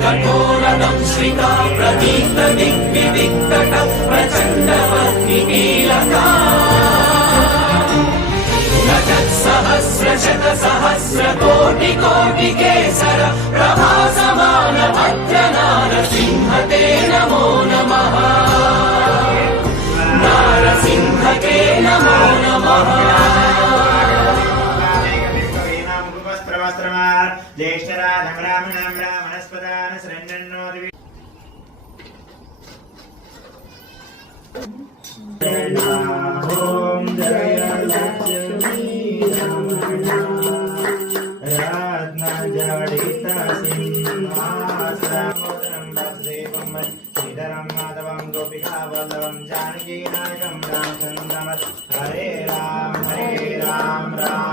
कठोरदंश्रिका प्रदीप्त दिग्विदिक्तट प्रचण्डवह्निकीलका सहस्रशतसहस्रकोटिकोटिकेसर प्रभासमान भद्रनारसिंह ते नमो नमः नारसिंह ते नमो नमः ज्येष्ठराधं रामणां रामणस्पदान शरण्यन्नोदिवि ओम जय लक्ष्मी रत्न जडित सिंहासनोदरं वासुदेवं श्रीधरं माधवं गोपिकावल्लभं जानकीनायकं रामचन्द्रं हरे राम राम